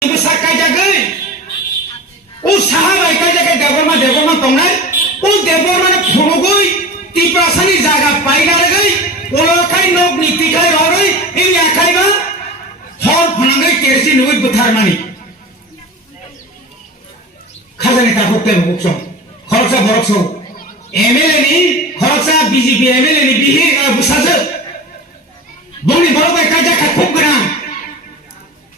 sakai jagai, sahabat kai jagai deborma tongai, deborma na phulugoi, tiprasani jaga paina lagai, kai nok niti kai roroi, ini akai ba, hor phanangai kersi nuit buthar mani. Khazane ta hotel buksong, khorsa borokso, MLA ni khorsa BJP MLA ni bihi busasa, boni borobai kai jaga khub gran.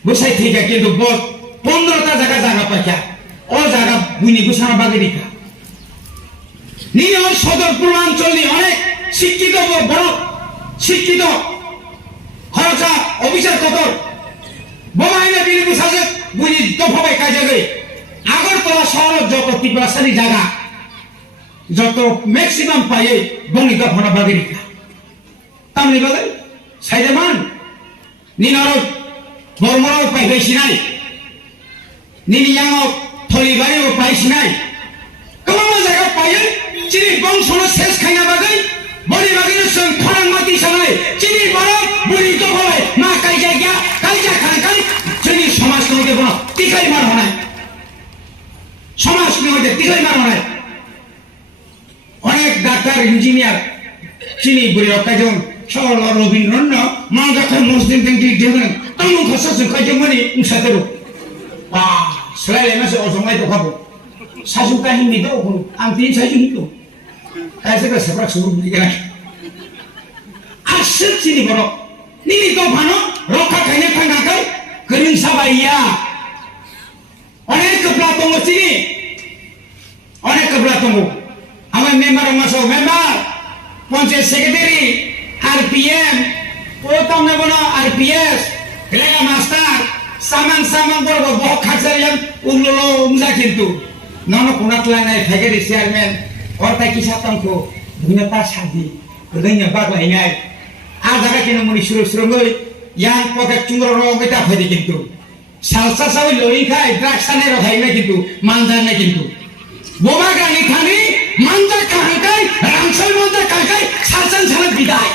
Busai ठीक है किंतु बहुत 15টা জায়গা পাইয়া ও জায়গা বুনি গুছানো বাগে দিকা নিয়ে সদর পূর্বাঞ্চলে অনেক শিক্ষিত বড় শিক্ষিত খরচা অফিসার কত বমাইনা বিনি গুছাছে বুনি দফাবাই কাজে গই আগরতলা শহর যত ত্রিপুরাসানি জায়গা যত ম্যাক্সিমাম পাইয়ে বনি দফানো বাগে দিকা তামনি বাগে সাইদেমান নিনারো Bormoro pai besinai, nini yang tholi bari pai sinai. Kamu mana jaga pai? Ciri bang sono ses kaya bagai, bori bagai tu sen khorang mati sanai. Ciri barat buri tu boleh, ma kai jaga khan kai. Ciri samas ni kita pun tikai mar honai. Samas ni kita tikai mar honai. Onek doktor engineer, ciri buri okai jom. Soal Robin Rondo, mangga kan Muslim tinggi jangan. Kamu khusus kerja mana usaharu? Wah, selain masih orang itu kamu. Saya suka ini tu, antin saya itu. Saya suka sepak suruh beli kan. Asyik sini bro. Ni tu mana? Roka kaya kaya kaya. Kering sabaya. Orang kebelah tunggu sini. Orang kebelah tunggu. Awak member masuk member. Panjat sekretari. RPM, potong na bono RPS, lega master, saman boro boh khazar yang ulolo umza kintu, nono kunat lanai fagari chairman, orta kisah tamko, dunia ta shadi, dunia bagla inai, azaga kino muni shuru ngoi, yang poket cungro ro kita fadi kintu, salsa sawi lori khai, draksane ro khai na kintu, manja na kintu, boba gani khani, manja kahai, rangsal manja kahai, salsan salat bidai.